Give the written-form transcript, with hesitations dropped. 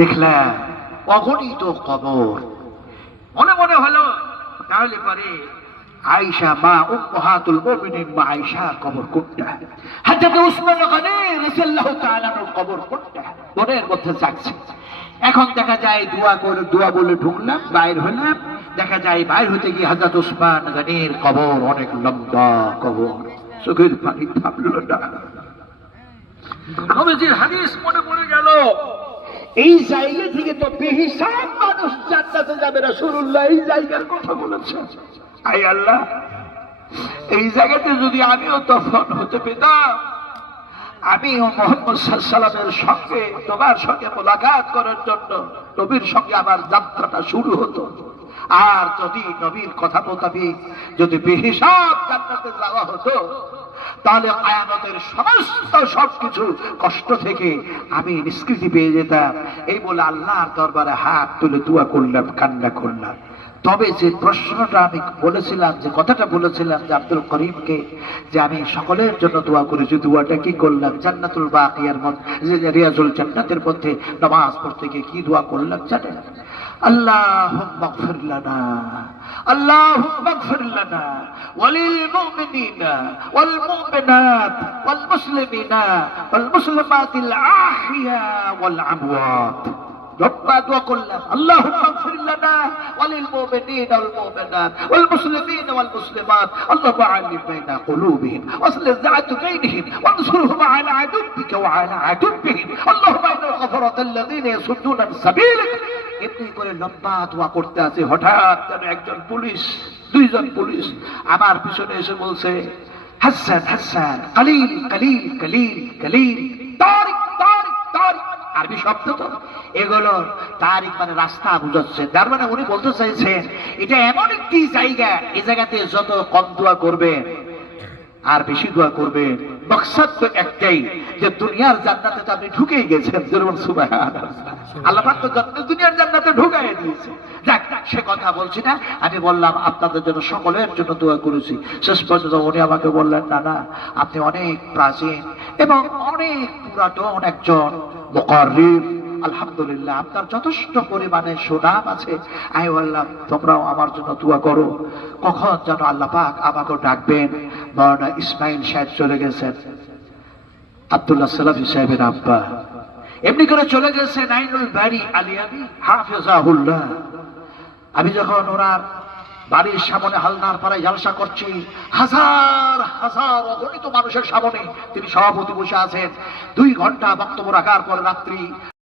দেখলাম অগণিত কবর। মনে মনে হলো তাহলে পরে আয়েশা মা উম্মাহাতুল মুমিনিন মা আয়েশার কবর কোনটা, হযরত উসমান গনি রাদিয়াল্লাহু তাআলা এর কবর কোনটা, মনের মধ্যে জাগছে। এখন দেখা যায় দোয়া বলে ঢুকলাম, বাইর হলাম, দেখা যায় বাইর হতে গিয়ে হযরত উসমান গনির কবর অনেক লম্বা কবর, চোখের পানি থামলো না। নবীজির হাদিস মনে পড়ে গেল, এই জায়গা থেকে তো বেহিসাব মানুষ জান্নাতে যাবে। রাসূলুল্লাহ এই জায়গার কথা বলেছেন। আয় আল্লাহ, এই জায়গাতে যদি আমিও দফন হতে পেতাম, আমিও মুহাম্মদ সাল্লাল্লাহু আলাইহি ওয়াসাল্লামের সঙ্গে তোমার সঙ্গে মোলাকাত করার জন্য নবীর সঙ্গে আমার যাত্রাটা শুরু হতো। আর যদি নবীর কথা মোতাবেক যদি বেহিসাব জান্নাতে যাওয়া হতো, তাহলে কিয়ামতের সমস্ত সবকিছু কষ্ট থেকে আমি নিষ্কৃতি পেয়ে যেতাম। এই বলে আল্লাহর দরবারে হাত তুলে দোয়া করলাম, কান্না করলাম। তবে যে প্রশ্নটা আমি বলেছিলাম, যে কথাটা বলেছিলাম যে আব্দুল করিমকে, যে আমি সকলের জন্য দোয়া করেছি, দোয়াটা কি করলাম? জান্নাতুল বাকিয়ার মধ্যে, রিয়াজুল জান্নাতের মধ্যে নামাজ পড়তে গিয়ে কি দোয়া করলাম জানেন? আল্লাহুম্মা গফির লানা, আল্লাহুম্মা গফির লানা ওয়ালিল মুমিনিনা ওয়াল মুমিনাত ওয়াল মুসলিমিনা ওয়াল মুসলিমাতিল আহইয়া ওয়াল আমওয়াত। রব্বা দোয়া করলাম, আল্লাহুম্মা গফির লানা ওয়ালিল মুমিনিনা ওয়াল মুমিনাত ওয়াল মুসলিমিনা ওয়াল মুসলিমাত, আল্লাহুম্মা আলিফ বাইনা কুলুবিহিম ওয়াসলিহ যাত বাইনহিম ওয়ানসুরহুম আলা আদুবিকা ওয়া আলা আদুবিহিম, আল্লাহুম্মা ইন্নাল গাফরাতাল্লাযীনা ইয়াসুদ্দুনা আন সাবিলিক। এমনি করে লম্বা দোয়া করতে আছে, হঠাৎ যেন একজন পুলিশ, দুইজন পুলিশ আমার পিছনে এসে বলছে, হাসান হাসান, কালিল কালিল কালিল কালিল, তারিক তারিক তারিক। আরবি শব্দ তো এগুলো। তারিক মানে রাস্তা বুঝাচ্ছে। তার মানে উনি বলতে চাইছেন এটা এমন একটি জায়গা, এই জায়গাতে যত কম দোয়া করবেন আর বেশি দোয়া করবেন, মকসদ তো একটাই, যে দুনিয়ার জান্নাতে তো আপনি ঢুকেই গেছেন। যেমন সুবহানাল্লাহ, আল্লাহ পাক তো দুনিয়ার জান্নাতে ঢুকাই দিয়েছে। যাক, সে কথা বলছি না। আমি বললাম আপনাদের জন্য, সকলের জন্য দোয়া করেছি। শেষ পর্যন্ত উনি আমাকে বললেন, না না, আপনি অনেক প্রাচীন এবং অনেক পুরাতন একজন মুকাররিব, আলহামদুলিল্লাহ আপনার যথেষ্ট পরিমাণে সুনাম আছে। আমি বললাম তোমরাও আমার জন্য দোয়া করো, কখন যেন আল্লাহ পাক আমাকে ডাকবেন। মাওলানা ইসমাইল সাহেব চলে গেছেন, আব্দুল্লাহ সালাফি সাহেবের আব্বা, এমনি করে চলে গেছে নাইনুল বাড়ি আলিয়াবি হাফিজাহুল্লাহ। আমি যখন ওনার বাড়ির সামনে হালনার পাড়ায় জলসা করছি, হাজার হাজার অগণিত মানুষের সামনে তিনি সভাপতি বসে আছেন। 2 ঘন্টা বক্তব্য রাখার পর রাত্রি